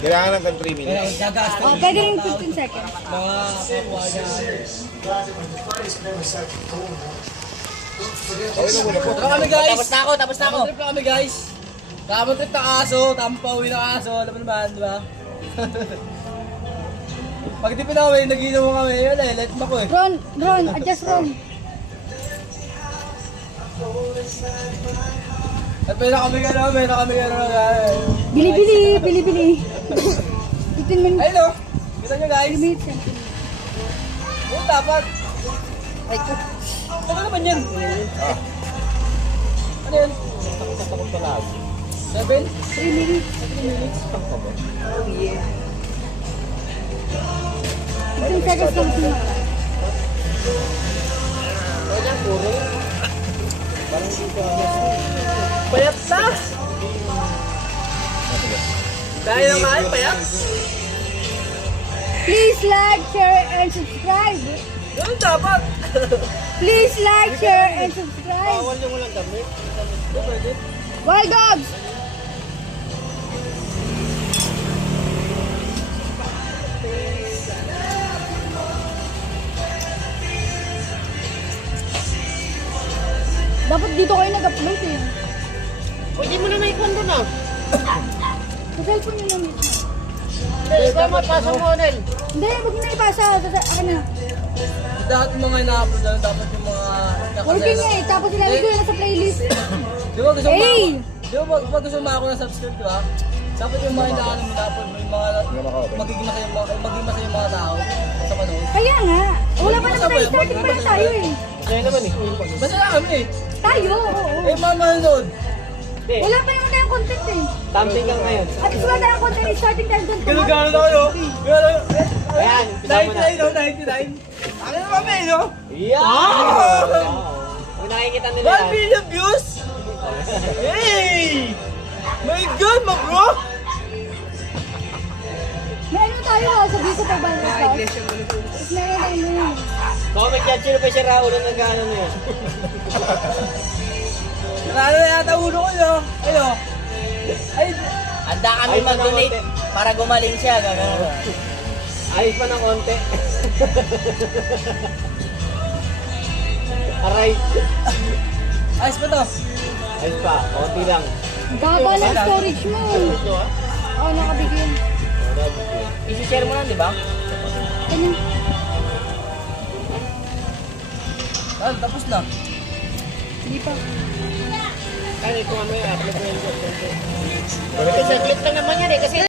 Kailangan hanggang 3 minutes. Oh, pwede rin 15 seconds. Okay na muna po. Tara kami guys! Tapos na ako, tapos na ako. Tamang trip na kami guys! Tamang trip na aso, tamang pauwi ng aso, alam mo naman, di ba? Pag di pinawin, nag-inom mo kami, yun eh, let mo ko eh. Ron, adjust Ron. At may na kami guys. Bili. 15 minutes. Ayun o, kita nyo guys. 3 minutes yan. Oo, dapat. Ay ko. Ano naman yan? Ano yan? 7? 3 minutes. 3 minutes. 15 seconds lang sila. Payat na! Dahil na kain, payat? Please like, share, and subscribe. Ganun dapat. Please like, share, and subscribe. Bawal yung walang damit. Wild Dogs! Dapat dito kayo nag-upload eh. Pwede mo na may kondo na. Sa cellphone nyo lang mismo. Ikaw mapasa mo, Nel. Hindi, huwag mo na ipasa. Ako na. Dapat yung mga ina-upload na dapat yung mga... Working nga eh. Tapos ilalagay ko na sa playlist. Di ba gusto mo Hey! Di ba pag gusto mo ako na subscribe, di ba? Dapat yung mga inaano mo dapat yung mga magiging masaya yung mga tao sa panood. Kaya nga. Wala pa naman tayo. Starting pa lang tayo eh. Kaya naman eh. Basta lang kami eh. Tayo, oo. Eh, mga manonood. Wala pa naman tayong content eh. Tamping ka ngayon. At least wala tayong content eh. Starting tayo doon. Gano'n na kayo. Ayan, pisa mo na. 99, no? 99. Ano na kami, no? Yeah! Wow! Kung nakikita nila 1 million views! Hey! My God, ma bro! May ano tayo ha, sa Biko pag balance ka. Tapos meron tayo yun. Comment yan, sino pa si Raul na nag-ano na yun? Nakala na yata ulo ko, no? Ayo. Ay, Handa kami mag-donate para gumaling siya. Gagano. Ayos pa ng konti. Aray. ayos pa to. Ayos pa, konti lang. Baba ng storage mo. Ito ah. Oo, nakabigyan. I-share mo lang, di ba? Ano? Ah, tapos na. Hindi pa. Kaya kung ano yung upload mo yun. Kasi click lang naman yan eh. Kasi